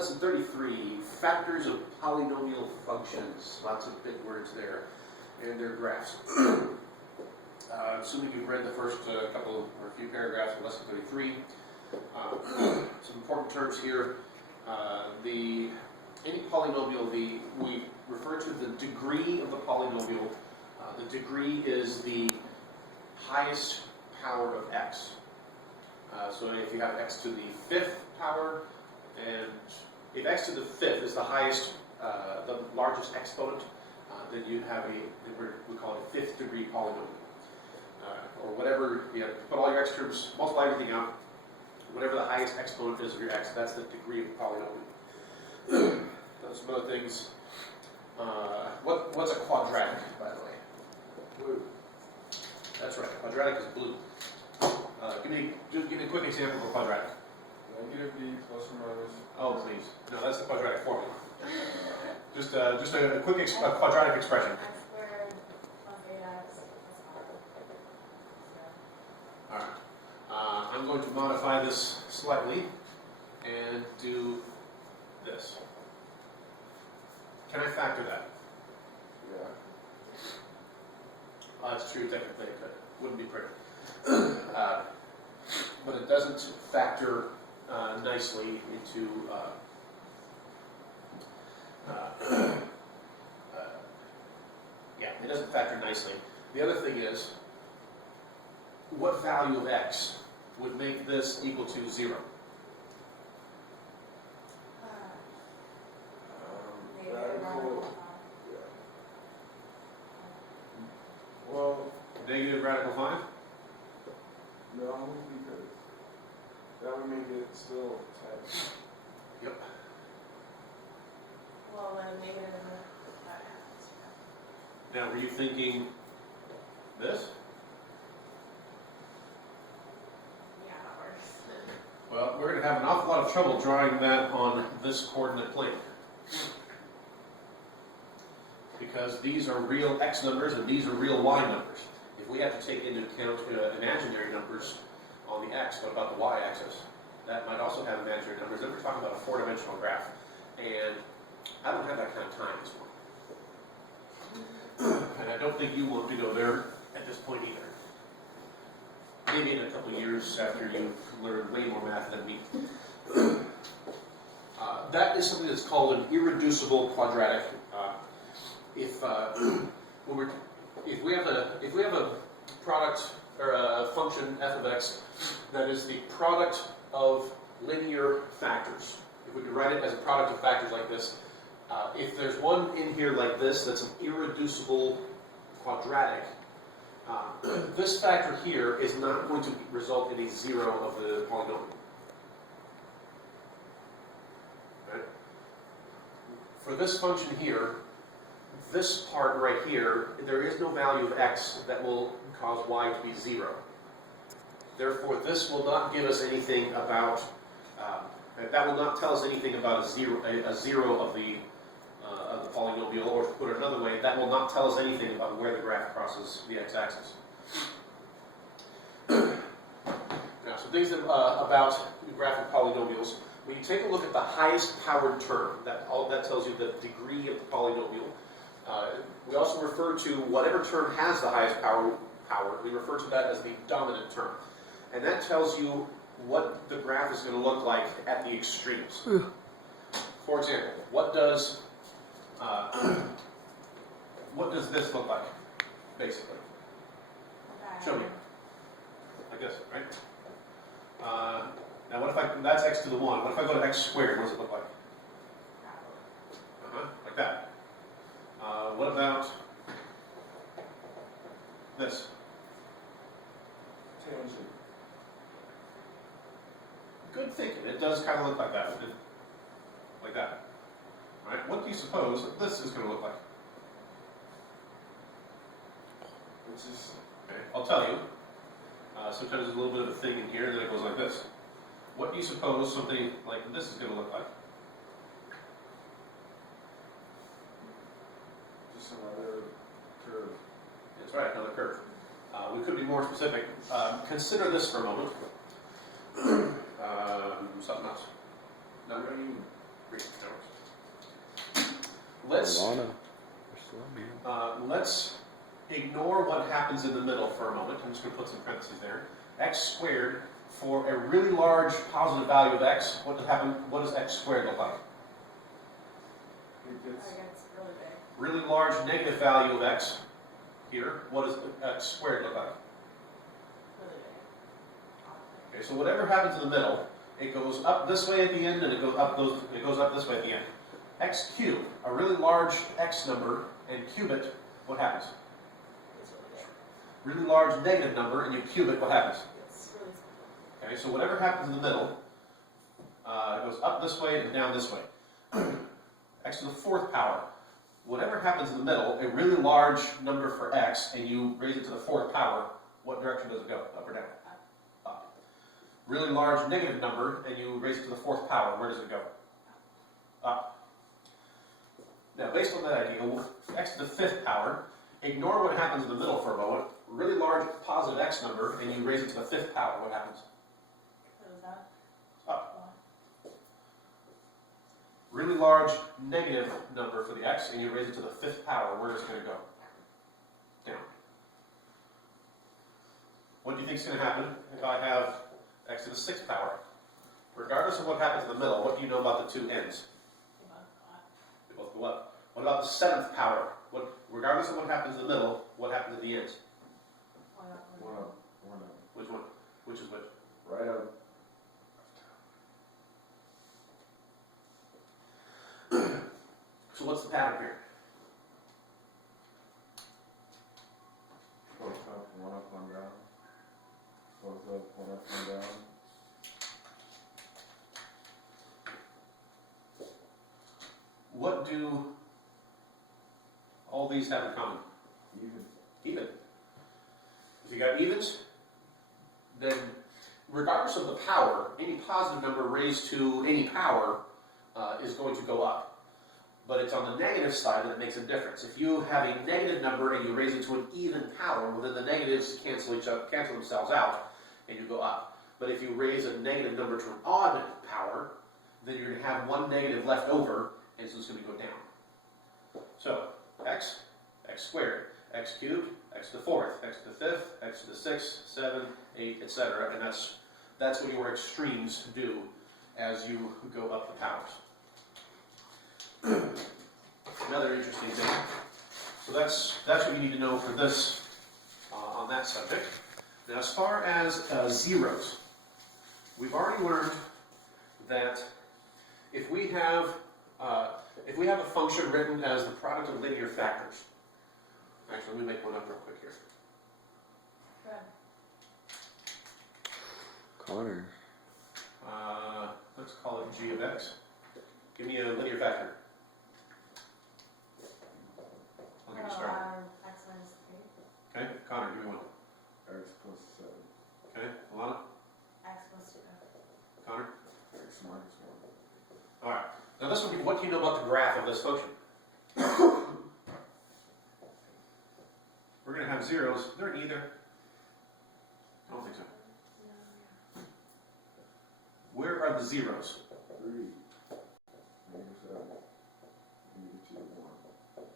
Lesson 33, factors of polynomial functions. Lots of big words there, and their graphs. Assuming you've read the first couple or a few paragraphs of Lesson 33, some important terms here. Any polynomial, we refer to the degree of the polynomial. The degree is the highest power of x. So if you have x to the fifth power, and if x to the fifth is the highest, the largest exponent, then you have we call it a fifth degree polynomial. Or whatever, you put all your x terms, multiply everything out, whatever the highest exponent is of your x, that's the degree of the polynomial. Some other things. What's a quadratic, by the way? Blue. That's right, quadratic is blue. Give me a quick example of a quadratic. Negative b plus or minus. Oh, please. No, that's the quadratic formula. Just a quick quadratic expression. X squared plus 8x plus r. All right. I'm going to modify this slightly and do this. Can I factor that? Yeah. That's true, technically it could. Wouldn't be pretty. But it doesn't factor nicely into yeah, it doesn't factor nicely. The other thing is, what value of x would make this equal to 0? Radical. Yeah. Well, Negative radical 5? no, because that would make it still 10. Yep. Well, then negative Now, were you thinking this? yeah, that works. Well, we're going to have an awful lot of trouble drawing that on this coordinate plane. Because these are real x numbers and these are real y numbers. If we have to take into account imaginary numbers on the x, what about the y-axis? That might also have imaginary numbers. Then we're talking about a four-dimensional graph. And I don't have that kind of time this morning. And I don't think you want to go there at this point either. Maybe in a couple of years after you've learned way more math than me. That is something that's called an irreducible quadratic. If we have a product or a function f of x that is the product of linear factors, if we could write it as a product of factors like this, if there's one in here like this that's an irreducible quadratic, this factor here is not going to result in a 0 of the polynomial. Right? For this function here, this part right here, there is no value of x that will cause y to be 0. Therefore, this will not give us anything about, that will not tell us anything about a zero of the polynomial, or to put it another way, that will not tell us anything about where the graph crosses the x-axis. Now, some things about graphic polynomials. When you take a look at the highest powered term, that tells you the degree of the polynomial. We also refer to whatever term has the highest power, we refer to that as the dominant term. And that tells you what the graph is going to look like at the extremes. For example, what does this look like, basically? Show me. Like this, right? Now what if that's x to the 1. What if I go to x squared? What does it look like? Like that. What about this? Tangent. Good thinking. It does kind of look like that. Like that. Right? What do you suppose this is going to look like? Which is Okay, I'll tell you. Sometimes there's a little bit of a thing in here, and then it goes like this. What do you suppose something like this is going to look like? just another curve. That's right, another curve. We could be more specific. Consider this for a moment. Something else. No. Green. Green. Let's let's ignore what happens in the middle for a moment. I'm just going to put some parentheses there. X squared for a really large positive value of x. What does x squared look like? It gets, It's really big. Really large negative value of x here. What does x squared look like? Really big. Okay, so whatever happens in the middle, it goes up this way at the end, and it goes up this way at the end. X cubed, a really large x number, and cube it, what happens? It's really big. Really large negative number, and you cube it, what happens? It's really small. Okay, so whatever happens in the middle, it goes up this way and down this way. X to the fourth power. Whatever happens in the middle, a really large number for x, and you raise it to the fourth power, what direction does it go? Up or down? Up. Really large negative number, and you raise it to the fourth power, where does it go? Up. Now, based on that idea, x to the fifth power, ignore what happens in the middle for a moment. Really large positive x number, and you raise it to the fifth power, what happens? What is that? Up. Really large negative number for the x, and you raise it to the fifth power, where is it going to go? Down. What do you think is going to happen if I have x to the sixth power? Regardless of what happens in the middle, what do you know about the two ends? They both go up. What about the seventh power? Regardless of what happens in the middle, what happens at the ends? one up. Which one? Which is which? Right up. So what's the pattern here? Both up, one up, one down. Both up, one up, one down. What do all these have in common? Even. Even. If you got evens, then regardless of the power, any positive number raised to any power is going to go up. But it's on the negative side that it makes a difference. If you have a negative number and you raise it to an even power, well then the negatives cancel themselves out, and you go up. But if you raise a negative number to an odd power, then you're going to have one negative left over, and so it's going to go down. So, x squared, x cubed, x to the fourth, x to the fifth, x to the sixth, 7, 8, etc. And that's what your extremes do as you go up the powers. Another interesting thing. So that's what you need to know for this on that subject. Now, as far as zeros, we've already learned that if we have a function written as the product of linear factors. Actually, let me make one up real quick here. Good. Connor. Let's call it g of x. Give me a linear factor. I'll get you started. X minus 3. Okay, Connor, give me one. X plus 7. Okay, Alana, X plus 2. Connor. X minus 1. All right. Now this would be, what do you know about the graph of this function? We're going to have zeros. They're either. I don't think so. Where are the zeros? 3. Negative 7. Negative 2, 1.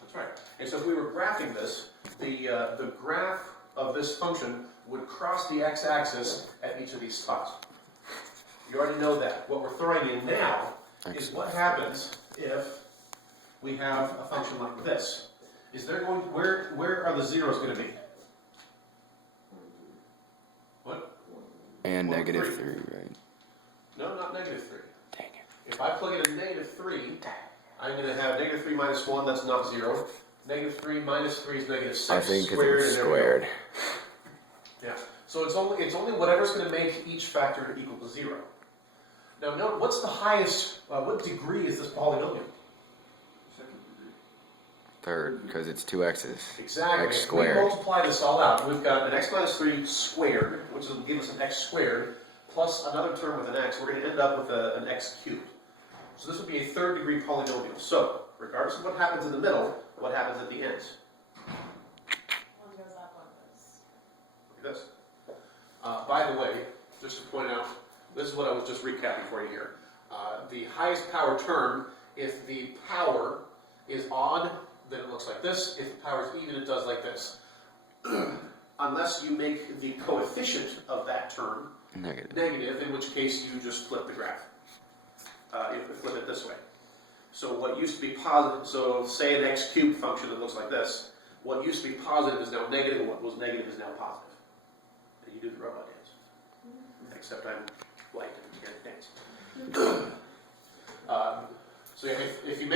That's right. And so if we were graphing this, the graph of this function would cross the x-axis at each of these spots. You already know that. What we're throwing in now is what happens if we have a function like this. Is there going where are the zeros going to be? What? And Well, negative 3. 3, right? No, not negative 3. Dang it. If I plug in a negative 3, I'm going to have negative 3 minus 1, that's not 0. Negative 3 minus 3 is negative 6 I think squared. it's and there we go. squared. Yeah. So it's only whatever's going to make each factor equal to 0. Now note, what's the highest, what degree is this polynomial? Second degree. Third, because it's 2 x's. Exactly. X If squared. we multiply this all out, we've got an x minus 3 squared, which will give us an x squared, plus another term with an x. We're going to end up with an x cubed. So this would be a third degree polynomial. So, regardless of what happens in the middle, what happens at the ends? One goes up, one goes. Look at this. By the way, just to point out, this is what I was just recapping for you here. The highest power term, if the power is odd, then it looks like this. If the power is even, it does like this. Unless you make the coefficient of that term negative, in which case you just flip the graph. You flip it this way. So what used to be positive, so say an x cubed function that looks like this, what used to be positive is now negative, and what was negative is now positive. And you do the robot dance. Except I'm white and can't dance. So if you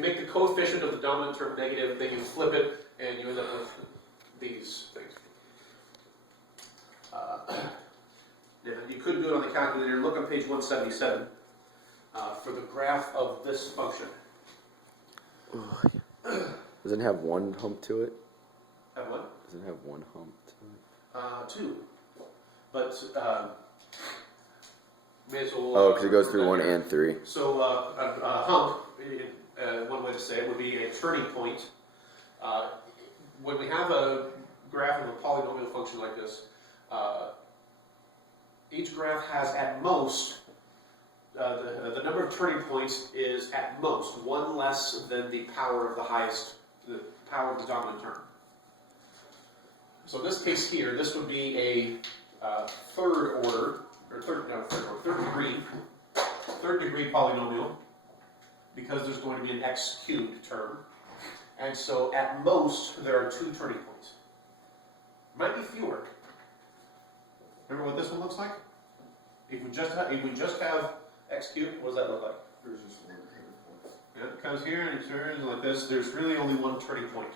make the coefficient of the dominant term negative, then you flip it, and you end up with these things. You could do it on the calculator. Look on page 177 for the graph of this function. Does it have one hump to it? Have what? Does it have one hump to it? Two. But may as well. Oh, because it goes through 1 and 3. So a hump, one way to say it, would be a turning point. When we have a graph of a polynomial function like this, each graph has at most, the number of turning points is at most one less than the power of the power of the dominant term. So in this case here, this would be a third degree polynomial, because there's going to be an x cubed term. And so at most, there are 2 turning points. Might be fewer. Remember what this one looks like? If we just have x cubed, what does that look like? There's just one turning point. Yeah, it comes here and it turns like this. There's really only one turning point.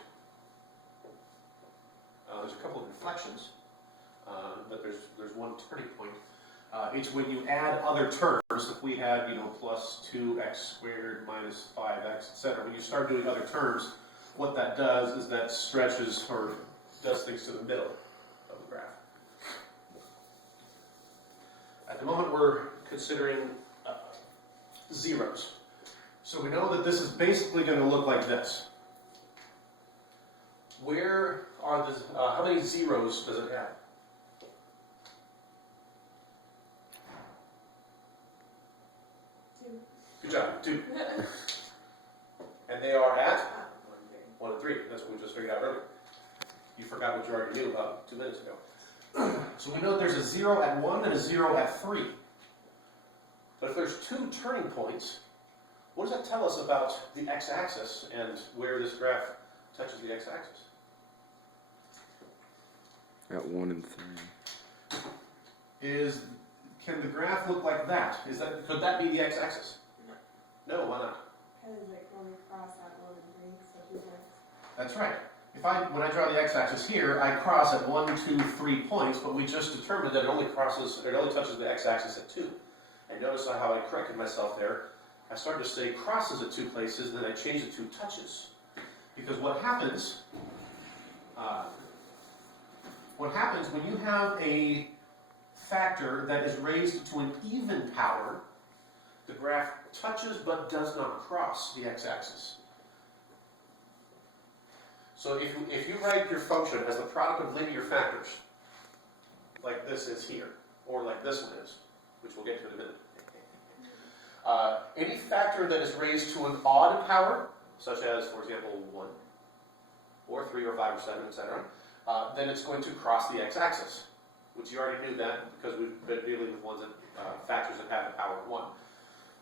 There's a couple of inflections, but there's one turning point. It's when you add other terms. If we had, plus 2x squared minus 5x, etc. When you start doing other terms, what that does is that stretches or does things to the middle of the graph. At the moment, we're considering zeros. So we know that this is basically going to look like this. Where are the, how many zeros does it have? Good job, 2. And they are at 1 and 3. That's what we just figured out earlier. You forgot what you already knew about 2 minutes ago. So we know that there's a 0 at 1 and a 0 at 3. But if there's 2 turning points, what does that tell us about the x-axis and where this graph touches the x-axis? At 1 and 3. Can the graph look like that? Could that be the x-axis? No, why not? Because it can only cross at 1 and 3, so 2 points. That's right. When I draw the x-axis here, I cross at 1, 2, 3 points, but we just determined that it only touches the x-axis at 2. And notice how I corrected myself there. I started to say crosses at 2 places, and then I changed it to touches. Because what happens when you have a factor that is raised to an even power, the graph touches but does not cross the x-axis. So if you write your function as the product of linear factors, like this is here, or like this one is, which we'll get to in a minute, any factor that is raised to an odd power, such as, for example, 1, or 3, or 5, or 7, etc., then it's going to cross the x-axis, which you already knew that because we've been dealing with ones that factors that have the power of 1.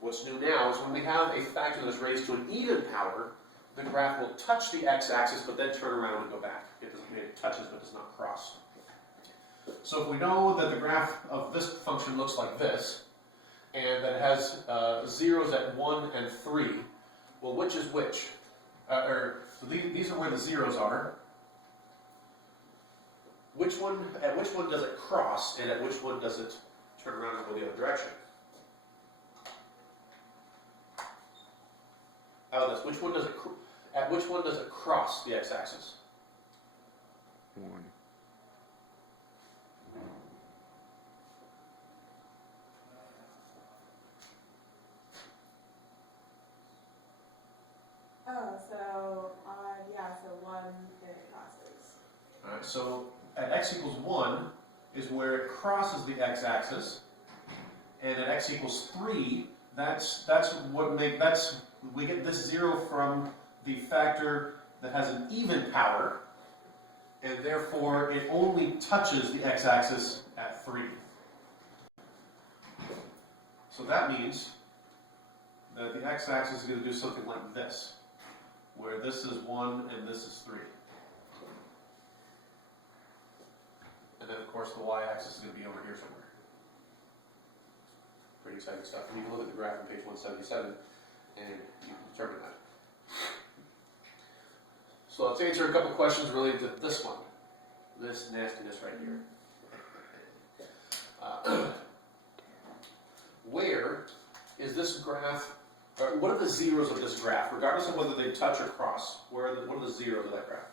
What's new now is when we have a factor that is raised to an even power, the graph will touch the x-axis, but then turn around and go back. It touches but does not cross. So if we know that the graph of this function looks like this, and that it has zeros at 1 and 3, well, which is which? So these are where the zeros are. At which one does it cross, and at which one does it turn around and go the other direction? How about this? At which one does it cross the x-axis? 1. Oh, so, so 1, then it crosses. Alright, so at x equals 1 is where it crosses the x-axis, and at x equals 3 we get this 0 from the factor that has an even power, and therefore it only touches the x-axis at 3. So that means that the x-axis is going to do something like this, where this is 1 and this is 3. And then, of course, the y-axis is going to be over here somewhere. Pretty exciting stuff. And you can look at the graph on page 177, and you can determine that. So let's answer a couple questions related to this one. This nastiness right here. Where is this graph, or what are the zeros of this graph, regardless of whether they touch or cross? What are the zeros of that graph?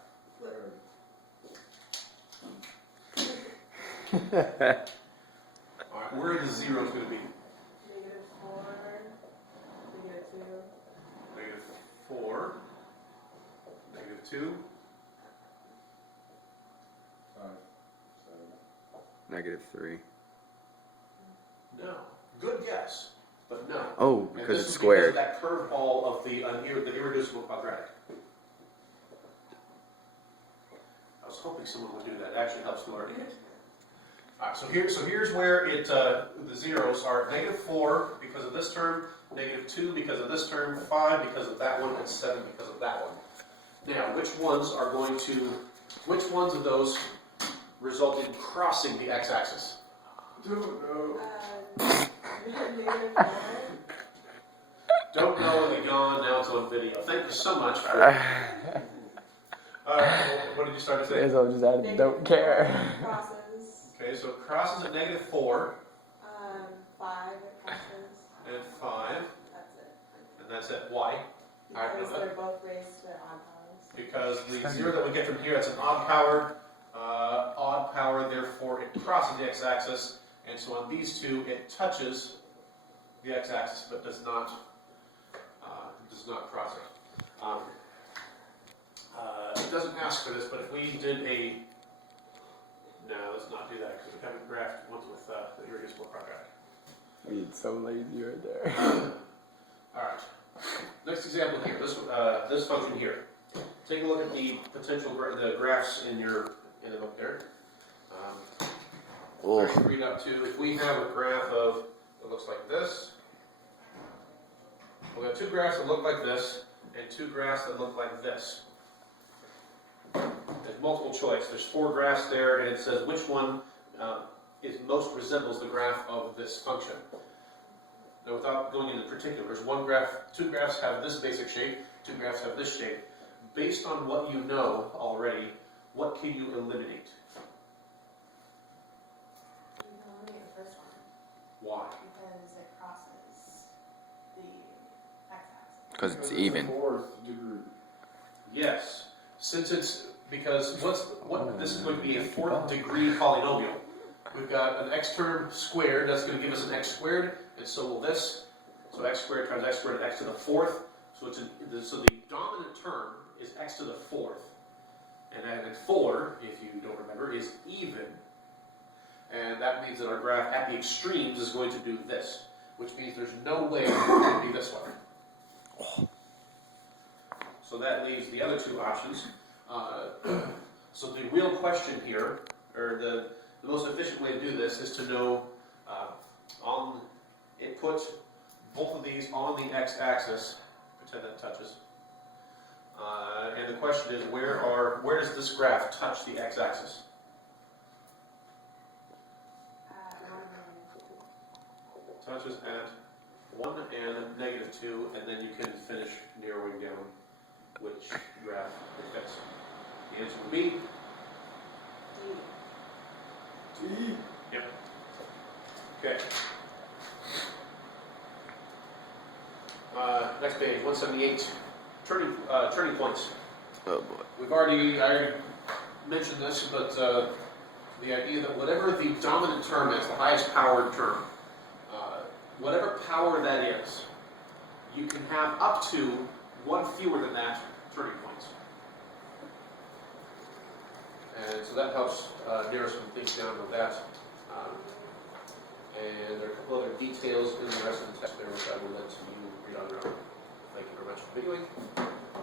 Alright, where are the zeros going to be? -4, -2. -4, -2. 5, 7. -3. No. Good guess, but no. Oh, And because this it's is squared. Because of that curveball of the irreducible quadratic. I was hoping someone would do that. It actually helps learning it. Alright, so here's where the zeros are -4 because of this term, -2 because of this term, 5 because of that one, and 7 because of that one. Now, which ones of those result in crossing the x-axis? Don't know. -4. Don't know when they gone, now it's on video. Thank you so much for... Alright, what did you start to say? I'll just add don't care. Crosses. Okay, so it crosses at -4, 5 it crosses. and 5, That's it. and that's it. Why? Because they're both raised to odd powers. Because the 0 that we get from here, that's an odd power. Odd power, therefore it crosses the x-axis, and so on these two, it touches the x-axis, but does not cross it. It doesn't ask for this, but if we did a... No, let's not do that, because we haven't graphed ones with the irreducible quadratic. It's so lazy right there. Alright, next example here, this function here. Take a look at the potential the graphs in the book there. Oh. I can read up to, if we have a graph of, it looks like this. We've got 2 graphs that look like this, and 2 graphs that look like this. There's multiple choice. There's 4 graphs there, and it says which one most resembles the graph of this function. Now, without going into particulars, 2 graphs have this basic shape, 2 graphs have this shape. Based on what you know already, what can you eliminate? You can eliminate the first one Why? because it crosses the x-axis. Because it's even. 4th degree. Yes, since it's because this is going to be a 4th degree polynomial. We've got an x term squared, that's going to give us an x squared, and so will this. So x squared times x squared, x to the 4th. So so the dominant term is x to the 4th. And then 4, if you don't remember, is even. And that means that our graph at the extremes is going to do this, which means there's no way it can be this way. So that leaves the other 2 options. So the real question here, or the most efficient way to do this, is to know put both of these on the x-axis. Pretend that touches. And the question is, where does this graph touch the x-axis? Touches at 1 and -2, and then you can finish narrowing down which graph it fits. The answer would be D. D. Yep. Okay. Next page, 178. Turning points. Oh boy. I already mentioned this, but the idea that whatever the dominant term is, the highest powered term, whatever power that is, you can have up to 1 fewer than that turning points. And so that helps narrow some things down with that. And there are a couple other details in the rest of the text there which I will Yoink.